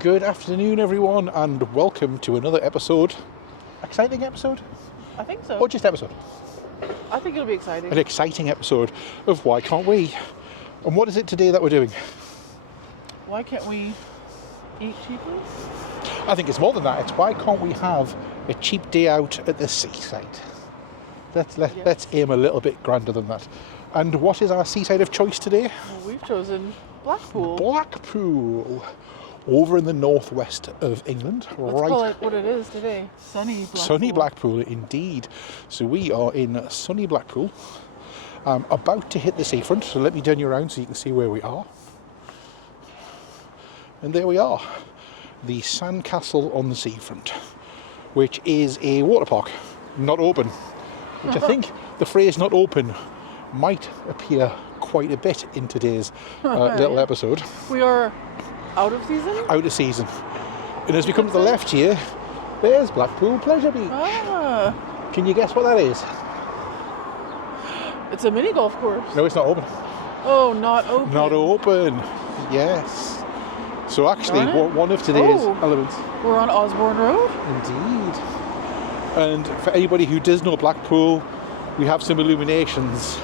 Good afternoon, everyone, and welcome to another episode. Exciting episode? I think so. Or just episode? I think it'll be exciting. An exciting episode of Why Can't We? And what is it today that we're doing? Why can't we eat cheaply? I think it's more than that. It's why can't we have a cheap day out at the seaside? Let's aim a little bit grander than that. And what is our seaside of choice today? Well, we've chosen Blackpool. Blackpool. Over in the northwest of England. Let's call it what it is today. Sunny Blackpool. Sunny Blackpool, indeed. So we are in sunny Blackpool. About to hit the seafront. So let me turn you around so you can see where we are. And there we are. The Sandcastle on the seafront, which is a water park, not open. Which I think the phrase not open might appear quite a bit in today's little episode. We are out of season? Out of season. And as we come to the left here, there's Blackpool Pleasure Beach. Ah. Can you guess what that is? It's a mini golf course. No, it's not open. Oh, not open. Not open. Yes. So actually, one of today's elements. We're on Osborne Road? Indeed. And for anybody who does know Blackpool, we have some illuminations.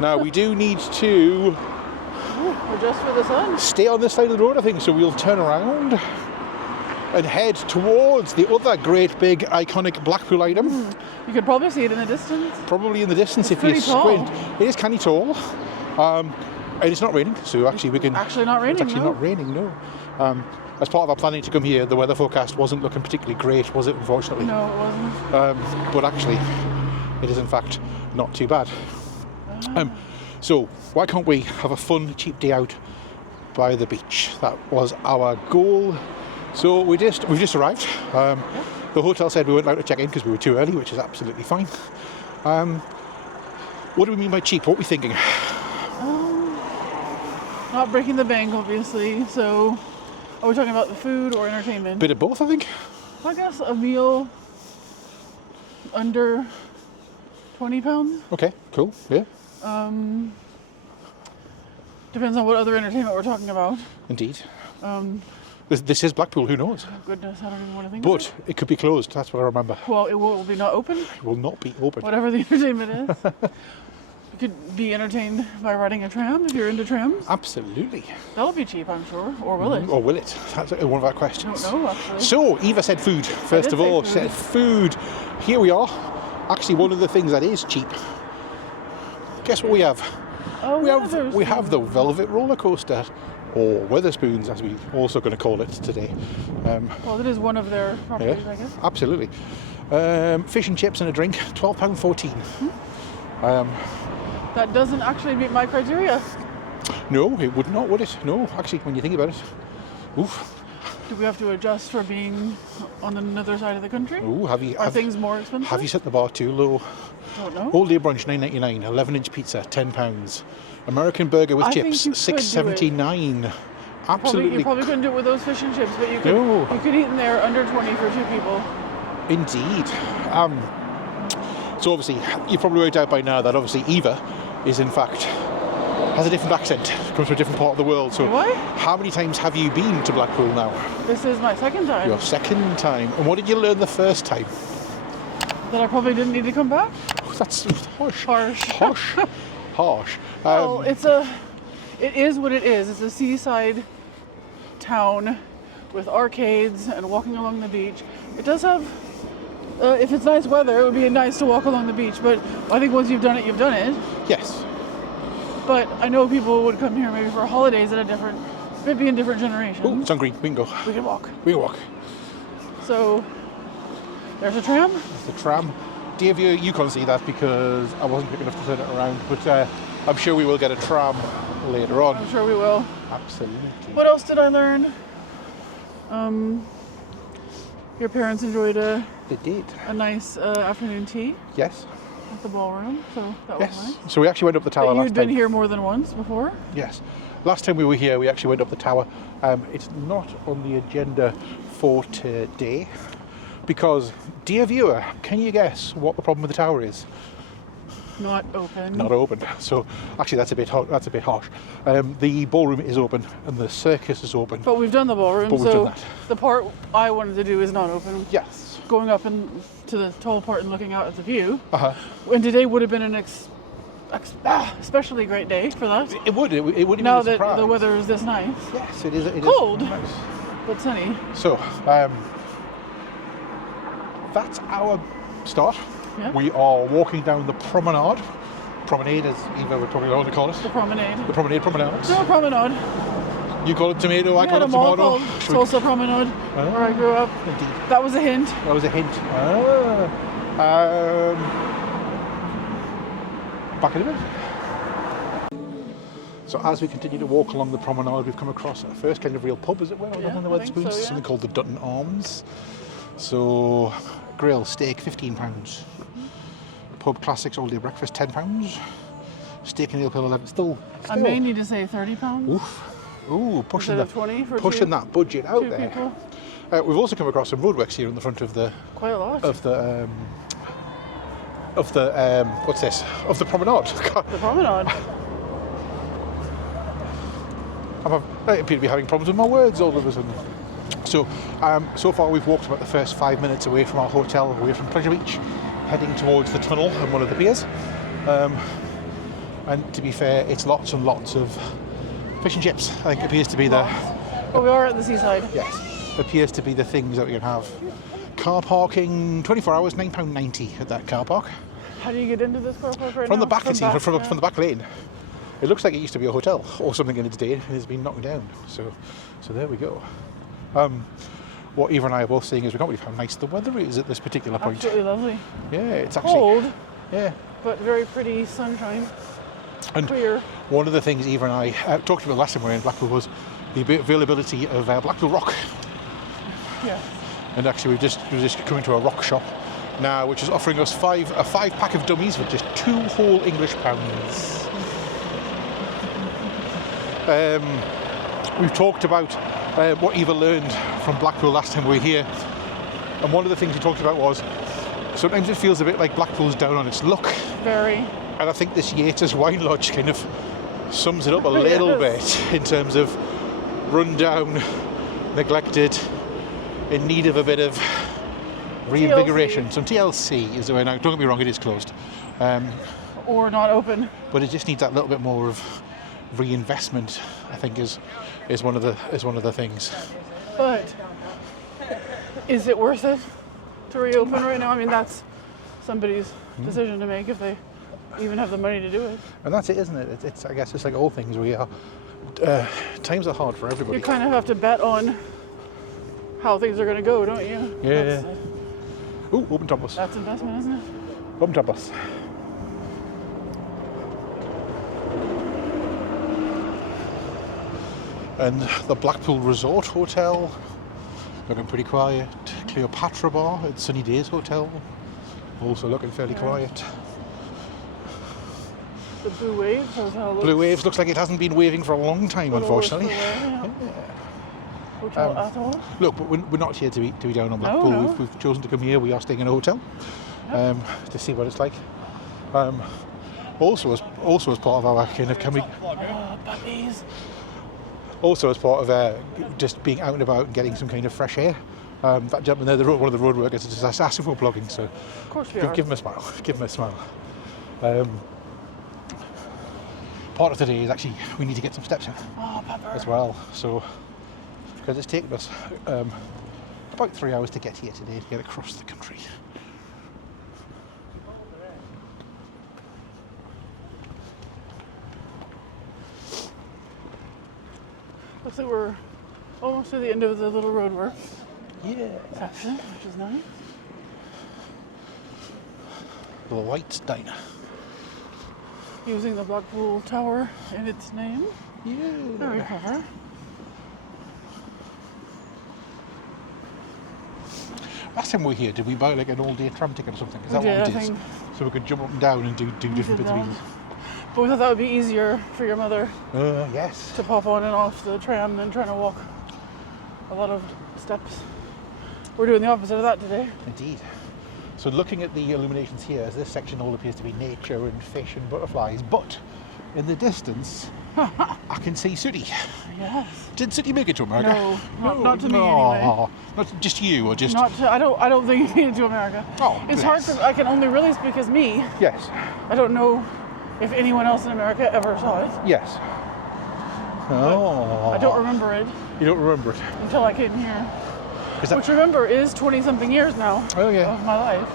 Now, we do need to adjust for the sun. Stay on this side of the road, I think, so we'll turn around and head towards the other great big iconic Blackpool item. You can probably see it in the distance. Probably in the distance it's if you squint. Tall. It is canny tall. And it's not raining, so actually we can... Actually not raining, It's actually not raining, no. As part of our planning to come here, the weather forecast wasn't looking particularly great, was it, unfortunately? No, it wasn't. But actually, it is in fact not too bad. So, why can't we have a fun, cheap day out by the beach? That was our goal. So we've just arrived. The hotel said we weren't allowed to check in because we were too early, which is absolutely fine. What do we mean by cheap? What are we thinking? Not breaking the bank, obviously. So, are we talking about the food or entertainment? Bit of both, I think. I guess a meal under £20. Okay, cool. Yeah. Depends on what other entertainment we're talking about. Indeed. This is Blackpool, who knows? Oh goodness, I don't even want to think but of it. It could be closed, that's what I remember. Well, it will be not open. It will not be open. Whatever the entertainment is. You could be entertained by riding a tram if you're into trams. Absolutely. That'll be cheap, I'm sure. Or will it? Or will it? That's one of our questions. I don't know, actually. So, Eva said food, first of all. Said food. Here we are. Actually, one of the things that is cheap. Guess what we have? Oh, we have the Velvet Roller Coaster, or Wetherspoons, as we're also going to call it today. Well, it is one of their properties, I guess. Absolutely. Fish and chips and a drink, £12.14. That doesn't actually meet my criteria. No, it would not, would it? No, actually, when you think about it. Oof. Do we have to adjust for being on another side of the country? Ooh, Are things more expensive? Have you set the bar too low? Don't know. All day brunch, $9.99. 11-inch pizza, £10. American burger with chips, $6.79. Absolutely. You probably couldn't do it with those fish and chips, but you could. No. You could eat in there under 20 for two people. Indeed. So obviously, you've probably worked out by now that obviously Eva is in fact has a different accent, comes from a different part of the world. So what? How many times have you been to Blackpool now? This is my second time. Your second time. And what did you learn the first time? That I probably didn't need to come back. Oh, that's harsh. Harsh. Well, it is what it is. It's a seaside town with arcades and walking along the beach. It does have, if it's nice weather, it would be nice to walk along the beach, but I think once you've done it, you've done it. Yes. But I know people would come here maybe for holidays maybe in different generations. Oh, it's on green. We can go. We can walk. We can walk. So, there's a tram. There's the tram. Dave, you can't see that because I wasn't quick enough to turn it around, but I'm sure we will get a tram later on. I'm sure we will. Absolutely. What else did I learn? Your parents enjoyed They did. a nice afternoon tea. Yes. At the ballroom, so that was nice. So we actually went up the tower last time. You'd been here more than once before? Yes. Last time we were here, we actually went up the tower. It's not on the agenda for today because, dear viewer, can you guess what the problem with the tower is? Not open. Not open. So actually, that's a bit harsh. The ballroom is open and the circus is open. But we've done the ballroom, But we've so done that. the part I wanted to do is not open. Yes. Going up to the tall part and looking out at the view. Uh-huh. And today would have been an especially great day for that. It would. It would Now be a that surprise. the weather is this nice. Yes, it is. It Cold. is nice. But sunny. So, that's our start. Yeah. We are walking down the promenade. Promenade, as Eva would probably want to call it. The promenade. The promenades. No, promenade. You call it tomato, I We call had it a mall tomato. called Tulsa Promenade, where I grew up. Indeed. That was a hint. That was a hint. Back in a bit. So as we continue to walk along the promenade, we've come across our first kind of real pub, as it were, Yeah, along the I think Wetherspoons. so, yeah. Something called the Dutton Arms. So, grill, steak, £15. Pub classics, all day breakfast, £10. Steak and ale pill, 11. Still. I may need to say £30. Oof. Ooh, pushing Instead of 20 for pushing that budget out two there. people. We've also come across some roadworks here in the front of the Quite a lot. what's this? Of the promenade. The promenade. I appear to be having problems with my words all of a sudden. So, so far we've walked about the first 5 minutes away from our hotel, away from Pleasure Beach, heading towards the tunnel and one of the piers. And to be fair, it's lots and lots of fish and chips. I think appears to be the. But we are at the Seaside. Yes, appears to be the things that we can have. Car parking, 24 hours, £9.90 at that car park. How do you get into this car park right From now? the back, it seems, from yeah. the back lane. It looks like it used to be a hotel or something in its day, and it's been knocked down. So there we go. What Eva and I are both saying is we can't believe how nice the weather is at this particular point. Absolutely lovely. Yeah, it's actually Cold, yeah. but very pretty sunshine. And Clear. one of the things Eva and I talked about last time we were in Blackpool was the availability of Blackpool rock. Yeah. And actually we're just coming to a rock shop now, which is offering us a five pack of dummies for just £2 whole English pounds. We've talked about what Eva learned from Blackpool last time we were here, and one of the things we talked about was sometimes it feels a bit like Blackpool's down on its luck. Very. And I think this Yates Wine Lodge kind of sums it up a little bit in terms of run down, neglected, in need of a bit of reinvigoration. TLC. Some TLC is the way now. Don't get me wrong, it is closed. Or not open. But it just needs that little bit more of reinvestment, I think is one of the things. But is it worth it to reopen right now? I mean, that's somebody's decision to make if they even have the money to do it. And that's it, isn't it? It's I guess it's like all things we are. Times are hard for everybody. You kind of have to bet on how things are going to go, don't you? Yeah. Ooh, open top bus. That's investment, isn't it? Open top bus. And the Blackpool Resort Hotel, looking pretty quiet. Cleopatra Bar at Sunny Days Hotel, also looking fairly quiet. The Blue Waves Hotel. Blue Waves looks like it hasn't been waving for a long time, unfortunately. Hotel Atoll. Look, but we're not here to be down on Blackpool. No. We've chosen to come here. We are staying in a hotel to see what it's like. Also as part of our kind of coming. Oh, puppies. Also as part of just being out and about and getting some kind of fresh air. That gentleman there, one of the road workers, is just asking for plugging. So Of course we are. give him a smile. Give him a smile. Part of today is actually we need to get some steps in as well. So because it's taken us about 3 hours to get here today to get across the country. Looks like we're almost to the end of the little roadwork Yeah. section, which is nice. The White's Diner. Using the Blackpool Tower in its name. Yeah. Very clever. Last time we were here, did we buy like an all-day tram ticket or something? Is that We did, what I we did? think. So we could jump up and down and do different bits of that. pieces. But we thought that would be easier for your mother Yes. to pop on and off the tram than trying to walk a lot of steps. We're doing the opposite of that today. Indeed. So looking at the illuminations here, this section all appears to be nature and fish and butterflies, but in the distance, I can see Sooty. Yes. Did Sooty make it to America? No, not to me anyway. Not just you, or just... Not to, I don't think he made it to America. Oh, it's hard because I can only really speak as me. Yes. I don't know if anyone else in America ever saw it. Yes. Oh. I don't remember it. You don't remember it? Until I came here. Which, remember, is 20-something years now of my life.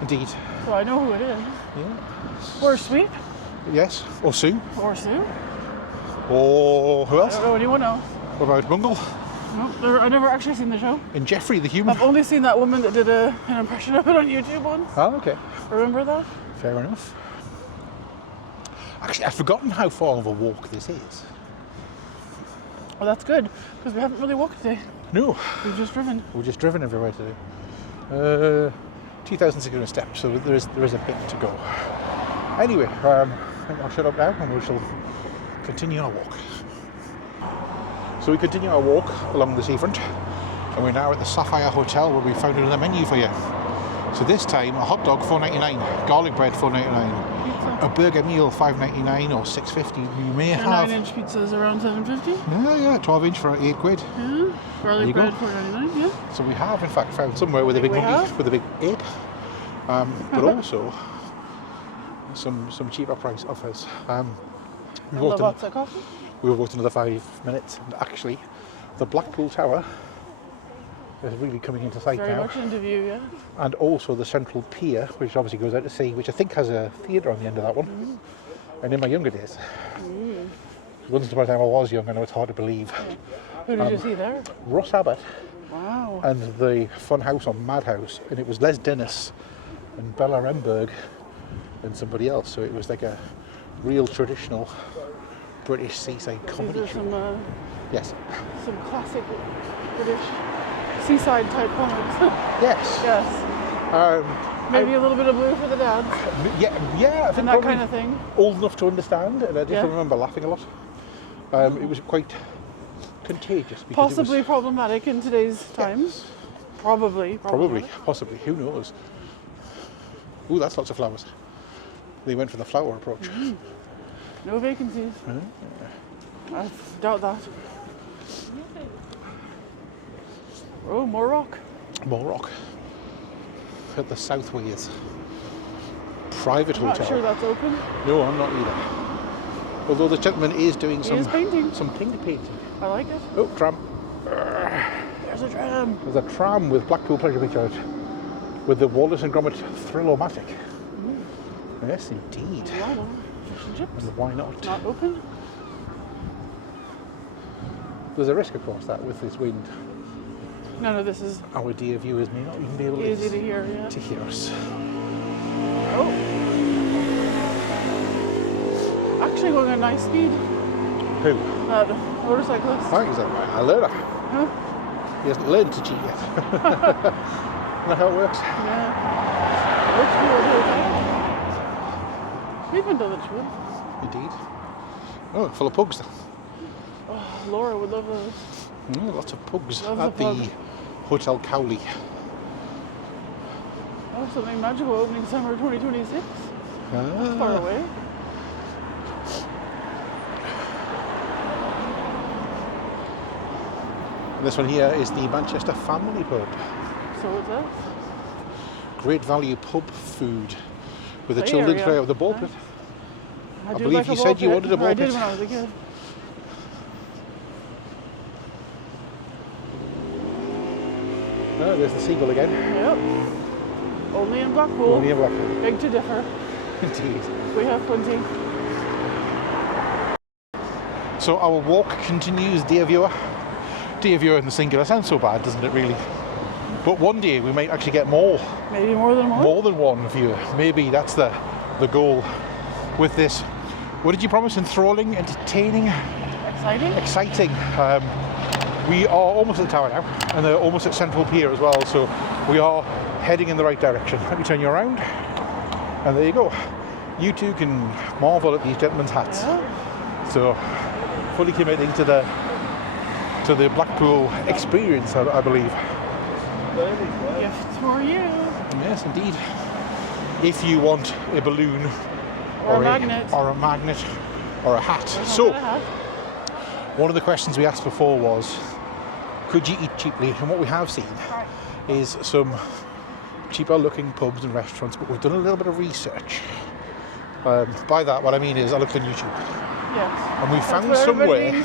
Indeed. So I know who it is. Yeah. Or Sweep. Yes. Or Sue. Or Sue. Or who else? I don't know anyone else. What about Bungle? No, I've never actually seen the show. And Jeffrey the human? I've only seen that woman that did an impression of it on YouTube once. Oh, okay. Remember that? Fair enough. Actually, I've forgotten how far of a walk this is. Well, that's good, because we haven't really walked today. No. We've just driven. We've just driven everywhere today. 2,600 steps, so there is a bit to go. Anyway, I think I'll shut up now and we shall continue our walk. So we continue our walk along the seafront, and we're now at the Sapphire Hotel where we found another menu for you. So this time, a hot dog $4.99, garlic bread $4.99. A burger meal $5.99 or $6.50. You may have 9-inch pizzas around $7.50. Yeah, 12-inch for £8. Yeah, garlic bread $4.99. Yeah. So we have in fact found somewhere with a big monkey, with a big ape, but also some cheaper price offers. We walked another 5 minutes, and actually, the Blackpool Tower is really coming into sight Very now. much into view, yeah. And also the Central Pier, which obviously goes out to sea, which I think has a theatre on the end of that one. And in my younger days, once upon a time I was young, I know it's hard to believe. Yeah. Who did you see there? Russ Abbott. Wow. And the Fun House on Madhouse, and it was Les Dennis and Bella Remberg and somebody else. So it was like a real traditional British seaside comedy These are show. Yes. Some classic British seaside type comics. Yes. Yes. Maybe a little bit of Blue for the dads. Yeah, I think and that kind of thing. Old enough to understand, and I just remember laughing a lot. It was quite contagious. Possibly it was problematic in today's times. Yes. Probably, possibly. Who knows? Ooh, that's lots of flowers. They went for the flower approach. No vacancies. I doubt that. Oh, more rock. More rock. At the Southways private I'm hotel. not sure that's open. No, I'm not either. Although the gentleman is doing some painting. painting. I like it. Oh, tram. There's a tram. There's a tram with Blackpool Pleasure Beach out, with the Wallace and Gromit Thrill-O-Matic. Yes, indeed. Fish and chips. And why not? Not open. There's a risk, of course, that with this wind, None of this is our dear viewers may not even be able easy to hear. Yeah. to hear us. Oh. Actually going at a nice speed. Who? That motorcyclist. I think he's a learner. Huh? He hasn't learned to cheat yet. Isn't that how it works? Yeah. We've been to the trip. Indeed. Oh, full of pugs. Oh, Laura would love those. Lots of pugs Loves at the Hotel Cowley. Oh, something magical opening summer 2026. That's far away. This one here is the Manchester Family Pub. So what's that? Great value pub food with a Play children's area. area of the ball pit. I believe you said you wanted a ball I pit. did when I was a kid. Oh, there's the seagull again. Yep. Only in Blackpool. Only in Blackpool. Big to differ. Indeed. We have plenty. So our walk continues, dear viewer. Dear viewer in the singular sounds so bad, doesn't it really? But one day we might actually get more. Maybe more than one. More than one viewer. Maybe that's the goal with this. What did you promise? Enthralling, entertaining, Exciting. exciting. We are almost at the tower now, and they're almost at Central Pier as well, so we are heading in the right direction. Let me turn you around, and there you go. You two can marvel at these gentlemen's hats. Yeah. So, fully committing to the Blackpool experience, I believe. Gift for you. Yes, indeed. If you want a balloon Or a magnet. or a magnet or a hat. There's So, a hat. one of the questions we asked before was, could you eat cheaply? And what we have seen is some cheaper looking pubs and restaurants, but we've done a little bit of research. By that, what I mean is I looked on YouTube. Yes. And we That's found what everybody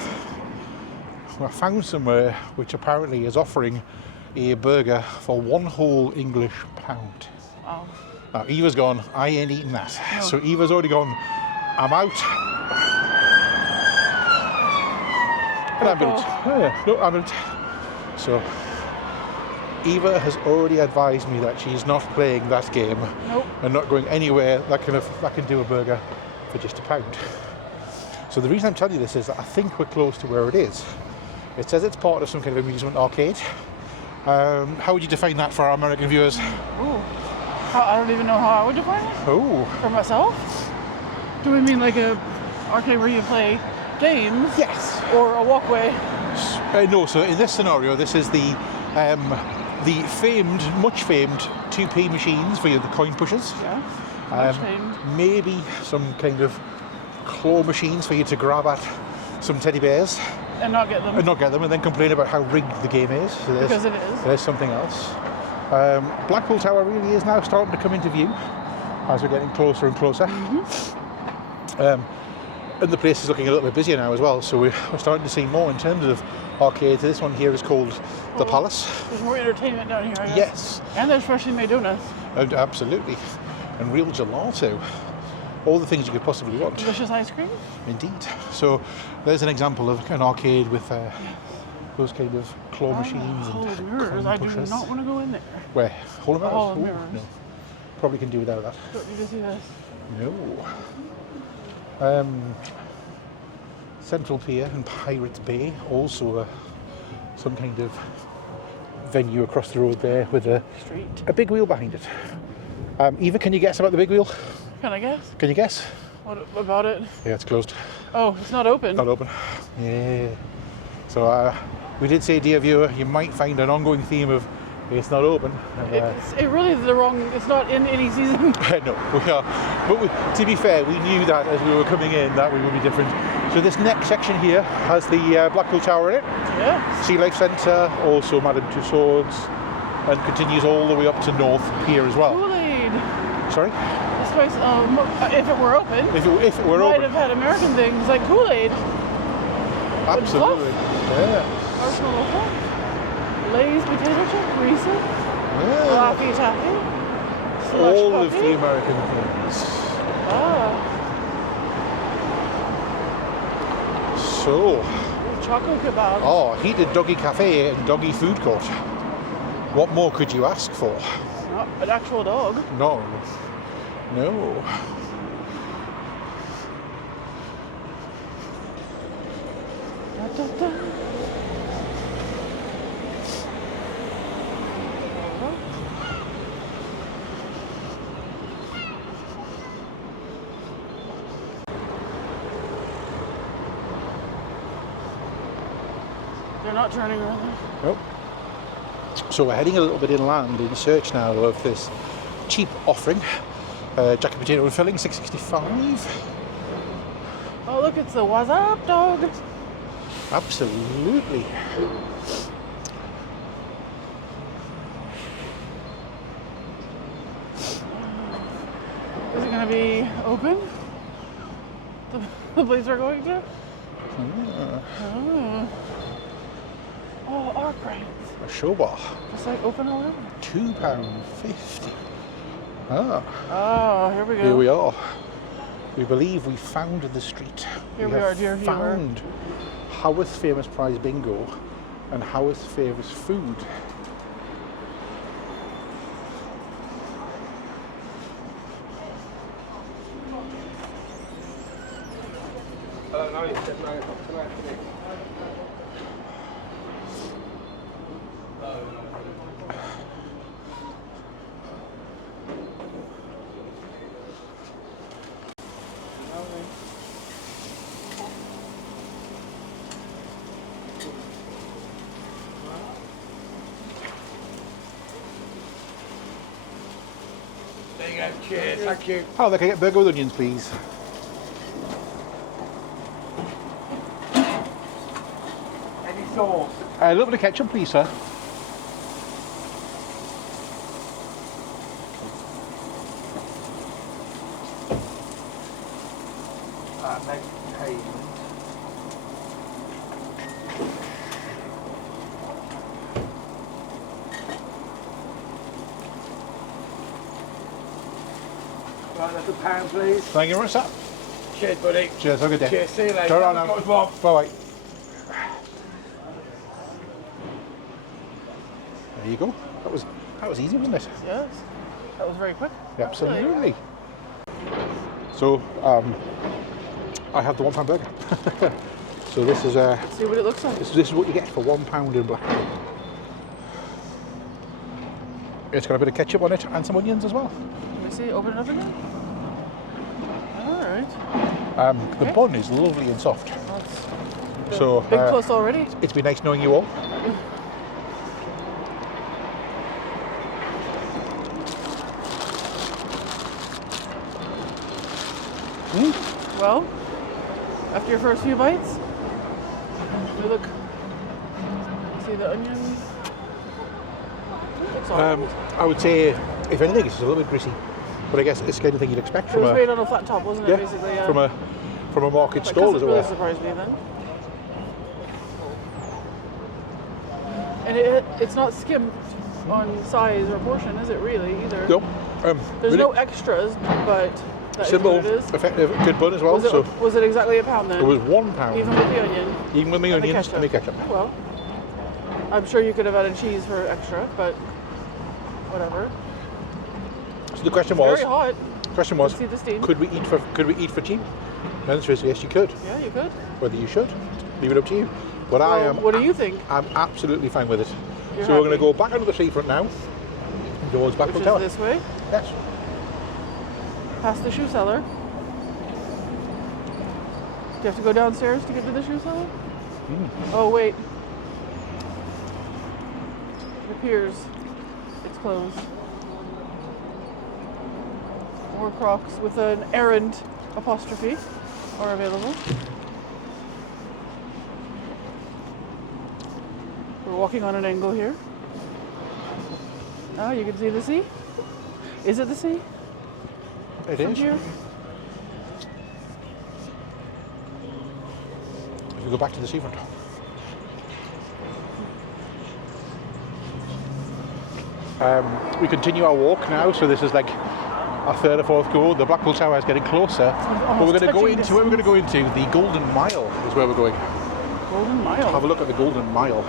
somewhere which apparently is offering a burger for one whole English pound. Wow. Now, Eva's gone, I ain't eating that. No. So Eva's already gone, I'm out. And I'm out. No, I'm out. So Eva has already advised me that she's not playing that game. Nope. And not going anywhere that can do a burger for just £1. So the reason I'm telling you this is that I think we're close to where it is. It says it's part of some kind of amusement arcade. How would you define that for our American viewers? Ooh. I don't even know how I would define it. Oh. For myself? Do we mean like a arcade where you play games? Yes. Or a walkway? No, so in this scenario, this is the much famed 2p machines for the coin pushers. Yeah. Much famed. Maybe some kind of claw machines for you to grab at some teddy bears. And not get them. And then complain about how rigged the game is. So Because it is. There's something else. Blackpool Tower really is now starting to come into view as we're getting closer and closer. And the place is looking a little bit busier now as well, so we're starting to see more in terms of arcades. This one here is called the Palace. There's more entertainment down here, I guess. Yes. And there's freshly made donuts. Absolutely. And real gelato. All the things you could possibly want. Delicious ice cream. Indeed. So there's an example of an arcade with those kind of claw machines Hall and of mirrors. coin I do pushers. not want to go in there. Where? Hall of Mirrors? Hall of Ooh, Mirrors. no. Probably can do without that. Don't need to see this. No. Central Pier and Pirates Bay, also some kind of venue across the road there with a big wheel behind it. Eva, can you guess about the big wheel? Can I guess? Can you guess? What about it? Yeah, it's closed. Oh, it's not open. Not open. Yeah. So we did say, dear viewer, you might find an ongoing theme of it's not open. It really is the wrong. It's not in any season. No, we are. But to be fair, we knew that as we were coming in that we would be different. So this next section here has the Blackpool Tower in it. Yeah. Sea Life Centre, also Madame Tussauds, and continues all the way up to North Pier as well. Kool-Aid. Sorry? This place, if it were open, If it were might open. have had American things like Kool-Aid. Absolutely. Yeah. Arsenal local. Lay's potato chip, Reese's, Laffy Taffy, Slush All Puppy. of the American things. So, Choco kebab. oh, heated doggy cafe and doggy food court. What more could you ask for? Not an actual dog. No. No. Da, da, da. They're not turning around. Nope. So we're heading a little bit inland in search now of this cheap offering. Jacket potato and filling, $6.65. Oh, look, it's the What's Up dog. Absolutely. Is it going to be open? The place we're going to? Oh, arc rides. A show bar. Just like open all over. £2.50. Oh, here we go. Here we are. We believe we found the street. Here we are, dear viewer. Found Haworth's famous prize bingo and Haworth's famous food. go. Cheers. Thank you. Oh, they can get burger with onions, please. Any sauce? A little bit of ketchup, please, sir. Make payment. Right, that's £1, please. Thank you very much, sir. Cheers, buddy. Cheers, have a good day. Cheers, see you later. Turn around now. Bye-bye. There you go. That was easy, wasn't it? Yes. That was very quick. Absolutely. So, I have the £1 burger. So this is Let's see what it looks like. this is what you get for £1 in Blackpool. It's got a bit of ketchup on it and some onions as well. Let me see. Open it up again. All right. The bun is lovely and soft. That's So big plus already. it's been nice knowing you all. Well, after your first few bites, you look. See the onions. Looks all right. I would say, if anything, it's a little bit gritty. But I guess it's the kind of thing you'd expect It from was a made on a flat top, wasn't it? Basically, yeah. from a market That stall, as it really were. surprised me then. And it's not skimped on size or portion, is it really either? No. There's really no extras, but that is simple, what it is. effective, good bun as well. Was it exactly £1 then? It was £1, Even with the onion? even with my and the onions and my ketchup. Oh, well, I'm sure you could have added cheese for extra, but whatever. So the question Very was, hot. question See the steam. could we eat for cheap? The answer is yes, you could. Yeah, you could. Whether you should, leave it up to you. But Well, what do you think? I'm absolutely fine with it. You're So we're going to happy? go back onto the seafront now, towards Which Blackpool is Tower. this way, Yes. past the shoe cellar. Do you have to go downstairs to get to the shoe cellar? Oh, wait. It appears it's closed. More Crocs with an errand apostrophe are available. We're walking on an angle here. Oh, you can see the sea? Is it the sea? It From is. here? If we go back to the seafront. We continue our walk now, so this is like our third or fourth go. The Blackpool Tower is getting closer, but we're going to go into We're going to go into the Golden Mile. Is where we're going. Golden Mile. Have a look at the Golden Mile.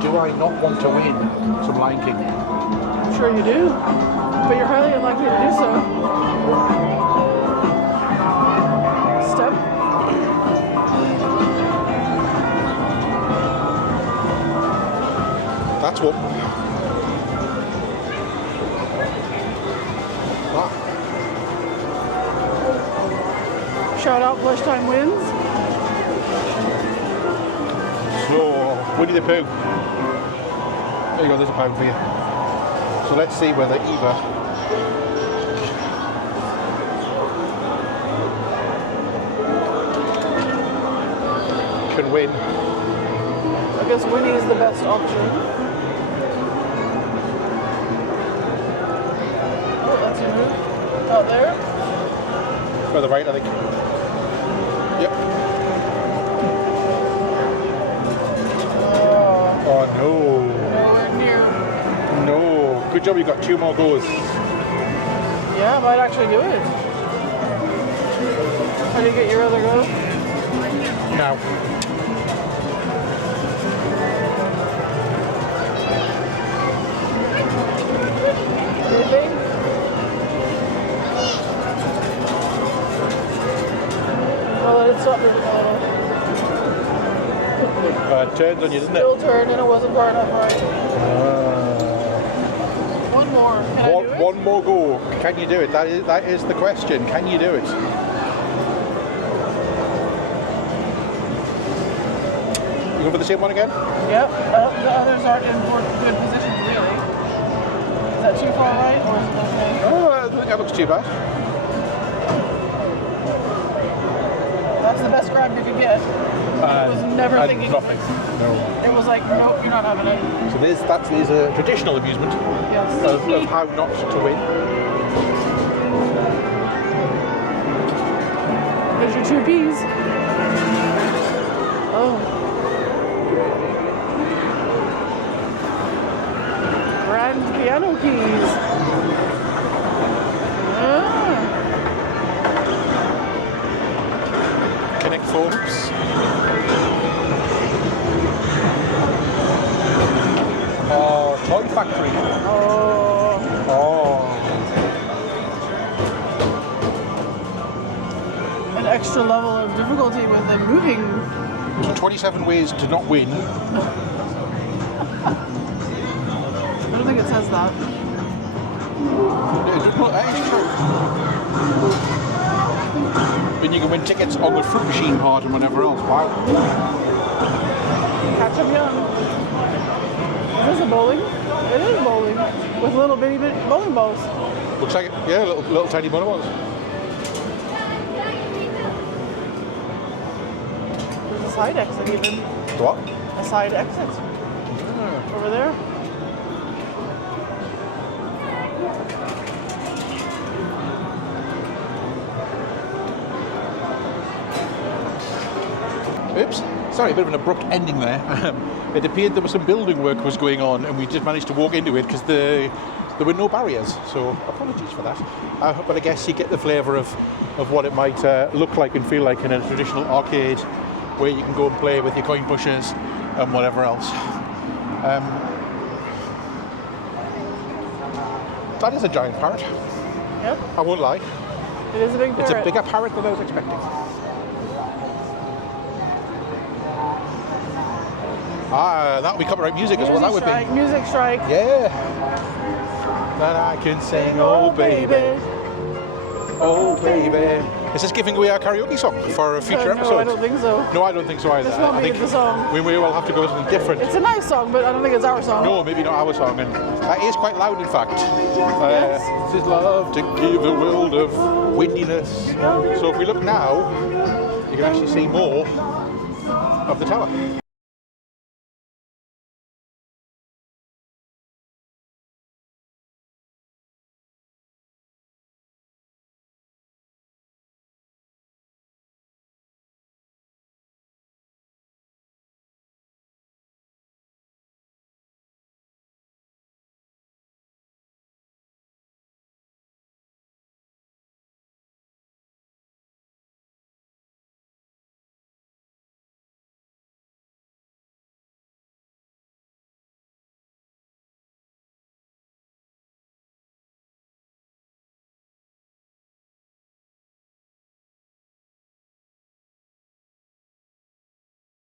Do I not want to win some Lion King? I'm sure you do, but you're highly unlikely to do so. Step. That's what. Shout out Plush Time wins. So, Winnie the Pooh. There you go, there's £1 for you. So let's see whether Eva can win. I guess Winnie is the best option. Oh, that's a move. Out there. Further right, I think. Yep. Oh no. Nowhere near. No. Good job, you got 2 more goes. Yeah, I might actually do it. How do you get your other go? Now. Really? Well, it stopped at the bottom. It turns on you, doesn't it? Still turned and it wasn't far enough right. One more. Can I do it? One more go. Can you do it? That is the question. Can you do it? You're go for the same one again? Yep. The others aren't in good positions, really. Is that too far right, or is it okay? Oh, I don't think that looks too bad. That's the best grab you could get. I was never thinking. Nothing. No. It was like, nope, you're not having it. So that is a traditional amusement Yes. of how not to win. There's your 2 Ps. Oh. Grand piano keys. Ah. Connect 4 hoops. Oh, Toy Factory. Oh. Oh. An extra level of difficulty with them moving. So 27 ways to not win. I don't think it says that. Then you can win tickets on the fruit machine part and whatever else. Wow. Catch them young. Is this a bowling? It is bowling. With little bitty bowling balls. Looks like it. Yeah, little tiny bowling balls. There's a side exit even. What? A side exit. Over there. Oops. Sorry, a bit of an abrupt ending there. It appeared there was some building work was going on and we just managed to walk into it because there were no barriers. So apologies for that. But I guess you get the flavour of what it might look like and feel like in a traditional arcade where you can go and play with your coin pushers and whatever else. That is a giant parrot. Yep. I won't lie. It is a big parrot. It's a bigger parrot than I was expecting. Ah, that would be copyright music as well, that would be. Music strike. Yeah. That I can sing, oh baby. Oh baby. Is this giving away our karaoke song for a future episode? No, I don't think so. No, I don't think so either. That's not I me think with the song. we will have to go with something different. It's a nice song, but I don't think it's our song. No, maybe not our song. And that is quite loud, in fact. Yes. This is love to give a world of windiness. So if we look now, you can actually see more of the tower.